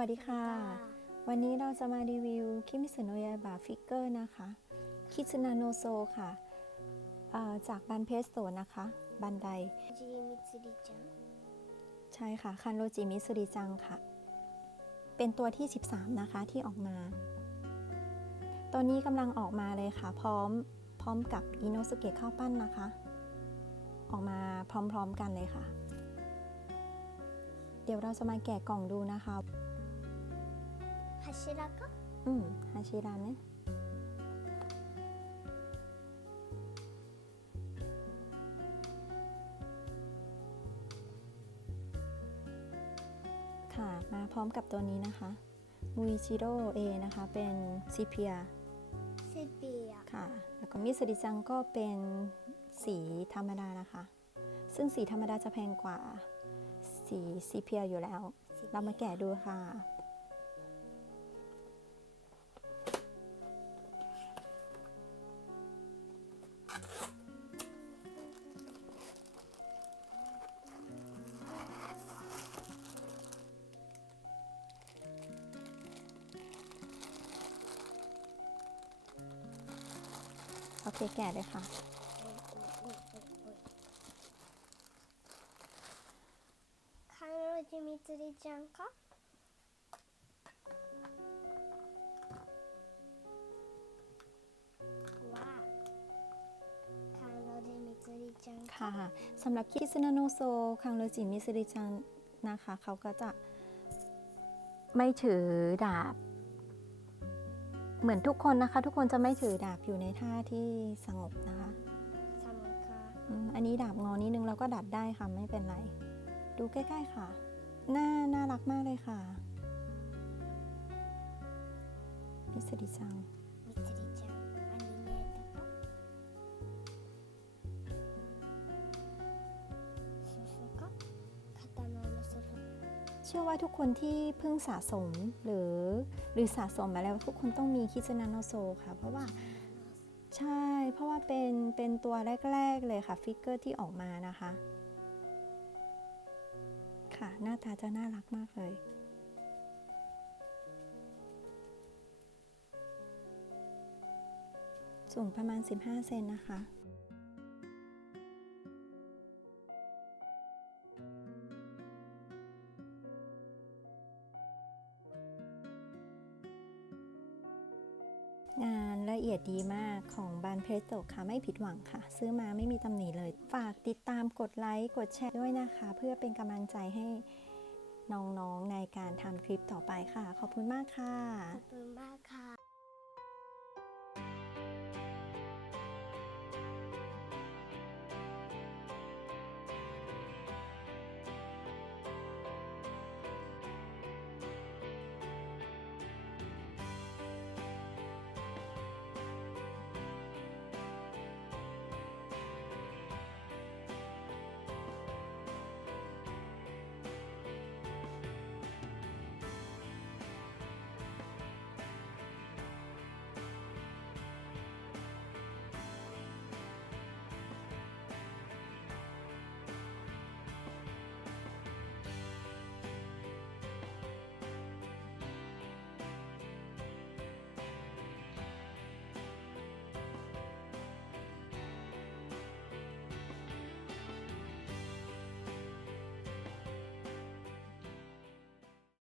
วัสดีค่ะ วันนี้เราจะมารีวิวคิมิสึโนยาบะฟิกเกอร์นะคะคิซึนาโนโซค่ะ จากบันเพสโซนะคะ บันไดจิมิสุริจังใช่ค่ะ คันโรจิมิสุริจังค่ะ เป็นตัวที่ 13 นะคะที่ออกมาตอนนี้กำลังออกมาเลยค่ะ พร้อมพร้อมกับอิโนสุเกะข้าวปั้นนะคะ ออกมาพร้อมๆกันเลยค่ะ เดี๋ยวเราจะมาแกะกล่องดูนะคะ 柱か อืมฮาชิราเนะค่ะ มาพร้อมกับตัวนี้นะคะมุยชิโร่เอนะคะ เป็นซีเพีย セピア ค่ะ แล้วก็มิสุริจังก็เป็นสีธรรมดานะคะ ซึ่งสีธรรมดาจะแพงกว่าสีซีเพียอยู่แล้ว เรามาแกะดูค่ะ เค แกะเลยค่ะ カンロジみつりちゃんかわあカンロジみつりちゃんか ค่ะสำหรับคิซึนาโนโซคังโรจิมิสริจังนะคะ เขาก็จะไม่ถือดาบ เหมือนทุกคนนะคะ ทุกคนจะไม่ถือดาบอยู่ในท่าที่สงบนะคะสามค่ะอันนี้ดาบงอนิดนึงเราก็ดัดได้ค่ะไม่เป็นไร ดูใกล้ๆค่ะ หน้าน่ารักมากเลยค่ะมิสติซัง ชื่อว่าทุกคนที่เพิ่งสะสมหรือหรือสะสมมาแล้วทุกคนต้องมีคิซึนาโนโซค่ะ เพราะว่าใช่เพราะว่าเป็นเป็นตัวแรก ๆ เลยค่ะฟิกเกอร์ที่ออกมานะคะ ค่ะหน้าตาจะน่ารักมากเลยสูงประมาณ 15 เซนนะคะ งานละเอียดดีมากของบานเพรสโตค่ะไม่ผิดหวังค่ะ ซื้อมาไม่มีตำหนิเลย ฝากติดตามกดไลค์กดแชร์ด้วยนะคะ เพื่อเป็นกำลังใจให้น้องๆในการทำคลิปต่อไปค่ะ ขอบคุณมากค่ะ